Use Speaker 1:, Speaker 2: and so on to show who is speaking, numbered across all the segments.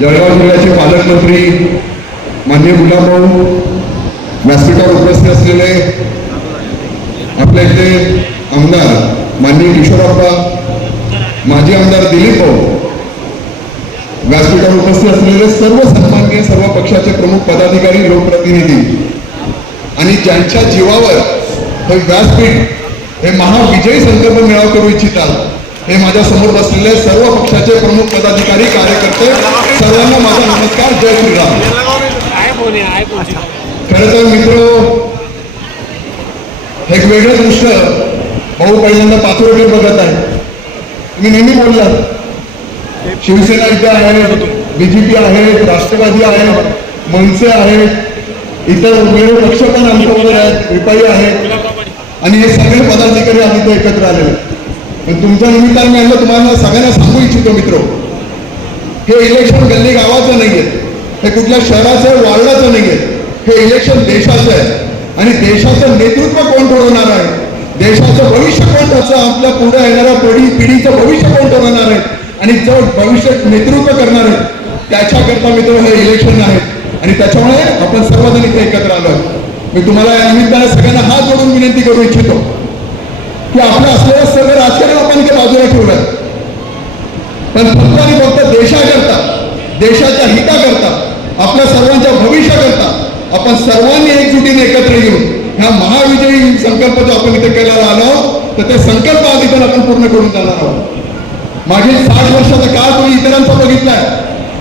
Speaker 1: जळगाव जिल्ह्याचे पालकमंत्री मान्य गुलाबराव व्यासपीठावर उपस्थित असलेले आपल्या इथे आमदार माननीय किशोरप्पा माजी आमदार दिलीप भाऊ व्यासपीठावर उपस्थित असलेले सर्व सन्मान्य सर्व पक्षाचे प्रमुख पदाधिकारी लोकप्रतिनिधी आणि ज्यांच्या जीवावर हे व्यासपीठ हे महाविजयी संकल्प मेळावा करू इच्छित हे माझ्यासमोर बसलेले सर्व पक्षाचे प्रमुख पदाधिकारी कार्यकर्ते सर्वांना माझा नमस्कार जय श्रीराम. खरं तर मित्र एक वेगळं दृश्य भाऊ पहिल्यांदा पाचोरकर बघत आहे. मी नेहमी बोलला शिवसेना इथे आहे बीजेपी आहे राष्ट्रवादी आहे मनसे आहे इतर वेगळे पक्ष पण आमच्याबरोबर आहेत रिपाई आहेत आणि हे सगळे पदाधिकारी आम्ही इथे एकत्र आलेले. आहेत. पण तुमच्या निमित्ताने आणलं तुम्हाला सगळ्यांना सांगू इच्छितो मित्र. हे इलेक्शन गल्ली गावाचं नाहीये. हे कुठल्या शहराचं आहे, वार्डाचं नाहीये. हे इलेक्शन देशाचं आहे. आणि देशाचं नेतृत्व कोण ठरवणार आहे? देशाचं भविष्य कोण असं आपल्या पुढे येणाऱ्या पिढी पिढीचं भविष्य कोण ठरवणार आहे? आणि जो भविष्य नेतृत्व करणार आहे त्याच्याकरता मित्र हे इलेक्शन आहे. आणि त्याच्यामुळे आपण सर्वजण इथे एकत्र आलो मी तुम्हाला या निमित्ताने सगळ्यांना हात जोडून विनंती करू इच्छितो. की आपलं असलेलं सर्व राजकारण आपण इथे बाजूला ठेवलं पण फक्त आणि फक्त देशाकरता देशाच्या हिताकरता आपल्या सर्वांच्या भविष्याकरता आपण सर्वांनी एकजुटीने एकत्र येऊन ह्या महाविजयी संकल्प जो आपण इथे केलेला आलो तर ते संकल्प आधी पण आपण पूर्ण करून जाणार आहोत. मागील साठ वर्षाचा काळ तुम्ही इतरांचा बघितलाय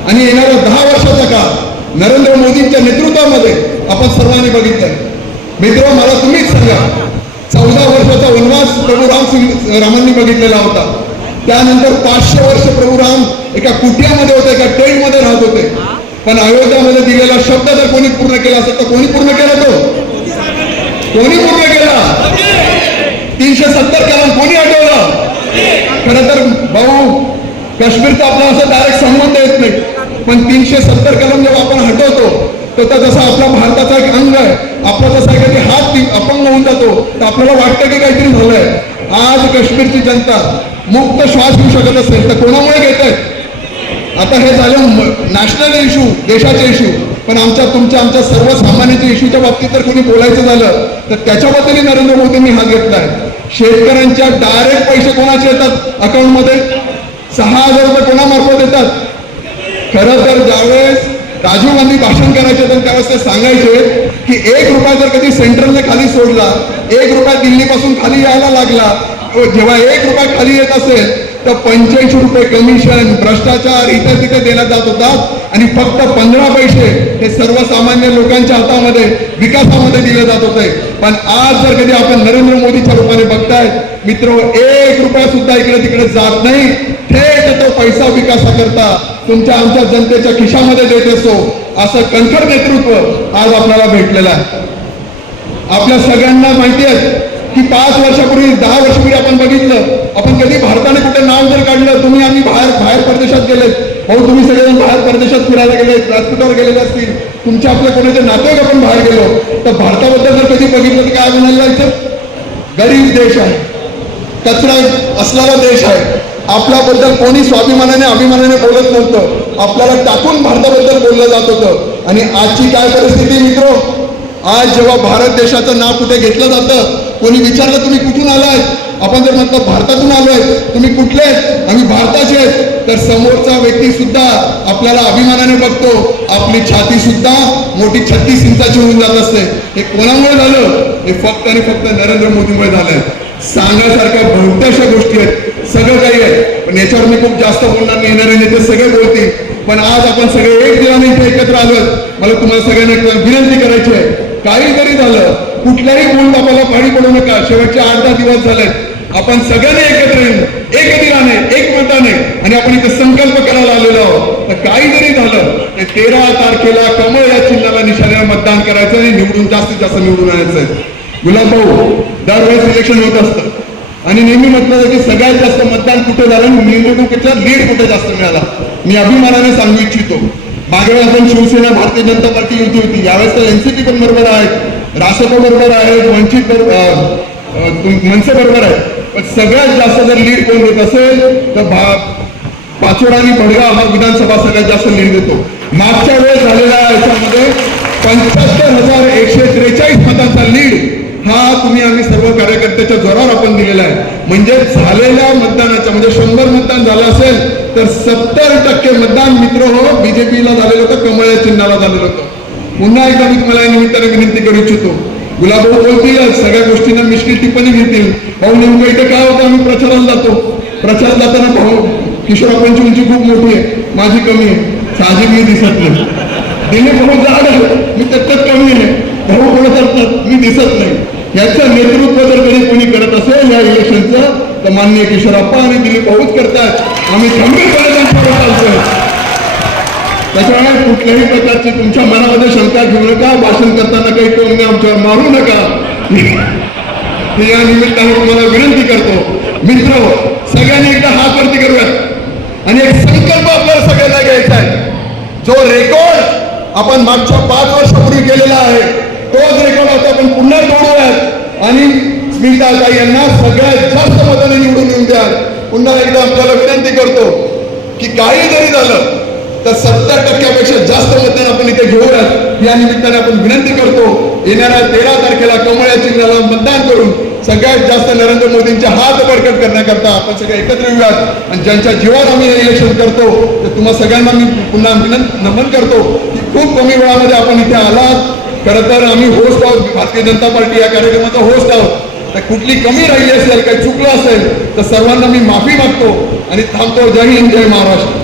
Speaker 1: आणि येणारा दहा वर्षाचा काळ नरेंद्र मोदींच्या नेतृत्वामध्ये आपण सर्वांनी बघितलंय. मित्र मला तुम्हीच सांगा चौदा वर्षाचा वनवास प्रभू राम सिंग रामांनी बघितलेला होता. त्यानंतर पाचशे वर्ष प्रभू राम एका कुटियामध्ये होते एका टेंटमध्ये राहत होते. पण अयोध्यामध्ये दिलेला शब्द जर कोणी पूर्ण केला असेल तर कोणी पूर्ण केला तो? कोणी पूर्ण केला? तीनशे सत्तर कलम कोणी आठवला? खरं तर भाऊ काश्मीरचा आपला असा डायरेक्ट संबंध येत नाही. पण तीनशे सत्तर कलम जेव्हा आपण हटवतो तर तो जसा आपला भारताचा एक अंग आहे आपला जसा एक होऊन जातो. तर आपल्याला वाटतं की काहीतरी झालंय. आज काश्मीरची जनता मुक्त श्वास घेऊ शकत असेल तर कोणामुळे घेत आता हे झालं नॅशनल इश्यू देशाचे इश्यू पण आमच्या तुमच्या आमच्या सर्वसामान्यांच्या इश्यूच्या बाबतीत जर कोणी बोलायचं झालं तर त्याच्याबद्दलही नरेंद्र मोदींनी हात घेतलाय. शेतकऱ्यांच्या डायरेक्ट पैसे कोणाचे येतात अकाउंटमध्ये सहा हजार रुपये कोणामार्फत येतात? खरं तर ज्यावेळेस राजीव गांधी भाषण करायचे तर त्यावेळेस ते सांगायचे की एक रुपया जर कधी सेंट्रलने खाली सोडला एक रुपया दिल्लीपासून खाली यायला लागला जेव्हा एक रुपया खाली येत असेल तर पंच्याऐंशी रुपये कमिशन भ्रष्टाचार इतर तिथे देण्यात जात होतात. आणि फक्त पंधरा पैसे हे सर्वसामान्य लोकांच्या हातामध्ये विकासामध्ये दिले जात होते. पण आज जर कधी आपण नरेंद्र मोदीच्या रूपाने बघताय मित्र एक रुपया सुद्धा इकडे तिकडे जात नाही. थेट तो पैसा विकासाकरता तुमच्या आमच्या जनतेच्या खिशामध्ये देत असतो असं कणखर नेतृत्व आज आपल्याला भेटलेलं आहे. आपल्या सगळ्यांना माहिती आहे की पाच वर्षापूर्वी दहा वर्षापूर्वी आपण बघितलं आपण कधी भारताने कुठे नाव जर काढलं तुम्ही आम्ही बाहेर बाहेर परदेशात गेले. भाऊ तुम्ही सगळेजण बाहेर परदेशात फिरायला गेले राजपुटावर गेलेले असतील. तुमच्या आपल्या कोणाचे नातेवाईक आपण बाहेर गेलो. तर भारताबद्दल जर कधी बघितलं तर काय म्हणायला जायचं गरीब देश आहे. कचरा असलेला देश आहे. आपल्याबद्दल कोणी स्वाभिमानाने अभिमानाने बोलत नव्हतं. आपल्याला टाकून भारताबद्दल बोललं जात होतं. आणि आजची काय परिस्थिती मित्र? आज जेव्हा भारत देशाचं नाव कुठे घेतलं जातं? कोणी विचारलं तुम्ही कुठून आलाय? आपण जर म्हणतो भारतातून आलोय तुम्ही कुठले आम्ही भारताचे आहेत. तर समोरचा व्यक्ती सुद्धा आपल्याला अभिमानाने बघतो. आपली छाती सुद्धा मोठी छत्तीस इंचाची होऊन जात असते. हे कोणामुळे झालं? हे फक्त आणि फक्त नरेंद्र मोदीमुळे झालंय. सांगण्यासारख्या बहुतेकशा गोष्टी आहेत. सगळं काही आहे. पण याच्यावर मी खूप जास्त बोलणार नाही. येणारे नेते सगळे बोलतील. पण आज आपण सगळे एक दिवाने इथे एकत्र आलोत मला तुम्हाला सगळ्यांना विनंती करायची आहे. काही जरी झालं. कुठल्याही मूळ आपल्याला पाणी पडू नका. शेवटचे आठ दहा दिवस झाले आपण सगळ्यांनी एकत्र येऊन एक दिनाने एक मताने आणि आपण इथे संकल्प करायला आलेलो आहोत. तर काही जरी झालं ते तेरा तारखेला कमळ या चिन्हाला निशाण्याला मतदान करायचं आणि निवडून जास्तीत जास्त निवडून आणायचं आहे. गुलाब भाऊ दरवेळेस इलेक्शन होत असतं. आणि नेहमी म्हटलं जातं की सगळ्यात जास्त मतदान कुठे झालं आणि निवडणुकीतला लीड कुठे जास्त मिळाला. मी अभिमानाने सांगू इच्छितो. मागे वेळेस आपण शिवसेना भारतीय जनता पार्टी युती होती. यावेळेस तर एनसीपी पण बरोबर आहेत. रासप बरोबर आहेत. वंचित बरोबर मनसे बरोबर आहे पण सगळ्यात जास्त जर लीड कोण देत असेल तर भा पाचोडा आणि भडगाव हा विधानसभा सगळ्यात जास्त लीड देतो. मागच्या वेळेस झालेल्या याच्यामध्ये पंच्याहत्तर हजार एकशे त्रेचाळीस मतांचा लीड हा तुम्ही आम्ही सर्व कार्यकर्त्याच्या जोरावर आपण दिलेला आहे. म्हणजे झालेल्या मतदानाच्या म्हणजे शंभर मतदान झालं असेल तर सत्तर टक्के मतदान मित्र हो बीजेपीला झालेलं होतं कमळ चिन्हाला झालेलं होतं. पुन्हा एकदा मी तुम्हाला या निमित्ताने विनंती करू इच्छितो. गुलाबभाऊ बोलतीलच सगळ्या गोष्टींना मिश्किल टिप्पणी घेतील भाऊ नेमकं इथे काय होतं? आम्ही प्रचाराला जातो. प्रचारात जाताना भाऊ किशोरापांची उंची खूप मोठी आहे. माझी कमी आहे. साधी मी दिसत नाही दिलीप भाऊ जाड आहे. मी त्याच्यात कमी आहे. भाऊ बोलत करतात मी दिसत नाही. याचं नेतृत्व जर कधी कोणी करत असेल या इलेक्शनचं तर माननीय किशोरप्पा आणि दिलीप भाऊच करतात. आम्ही गंभीरपणे त्यांच्यावर चालतोय. त्याच्यामुळे कुठल्याही प्रकारची तुमच्या मनामध्ये शंका घेऊ नका भाषण करताना काही टोमणे आमच्यावर मारू नका. मी या निमित्ताने तुम्हाला विनंती करतो. मित्र सगळ्यांनी एकदा हात वरती करूया. आणि एक संकल्प आपल्याला सगळ्यांना घ्यायचा आहे. जो रेकॉर्ड आपण मागच्या पाच वर्षापूर्वी केलेला आहे तोच रेकॉर्ड आता आपण पुन्हा तोडूयात. आणि स्मिताताई यांना सगळ्यात जास्त मताने निवडून येऊन द्या. पुन्हा एकदा आपल्याला विनंती करतो की काही जरी झालं तर सत्तर टक्क्यापेक्षा जास्त मतदान आपण इथे घेऊयात या निमित्ताने आपण विनंती करतो येणाऱ्या तेरा तारखेला कमळ या चिन्हाला मतदान करून सगळ्यात जास्त नरेंद्र मोदींच्या हात बळकट करण्याकरता आपण सगळे एकत्र येऊयात. आणि ज्यांच्या जीवात आम्ही हे इलेक्शन करतो तर तुम्हा सगळ्यांना मी पुन्हा विनंत नमन करतो की खूप कमी वेळामध्ये आपण इथे आलात. खरं तर आम्ही होस्ट आहोत. भारतीय जनता पार्टी या कार्यक्रमाचा होस्ट आहोत. तर कुठली कमी राहिली असेल काही चुकलं असेल तर सर्वांना मी माफी मागतो आणि थांबतो. जय हिंद जय महाराष्ट्र.